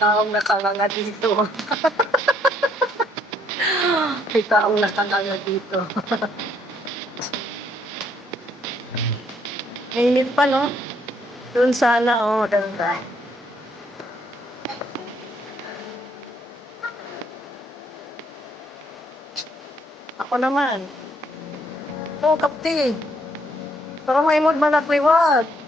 taong nakanganga dito. May taong nakanganga dito. Mainit pa, no? Doon sana, ganda. Ako naman. Kapti. Pero may mood man nagwiwag.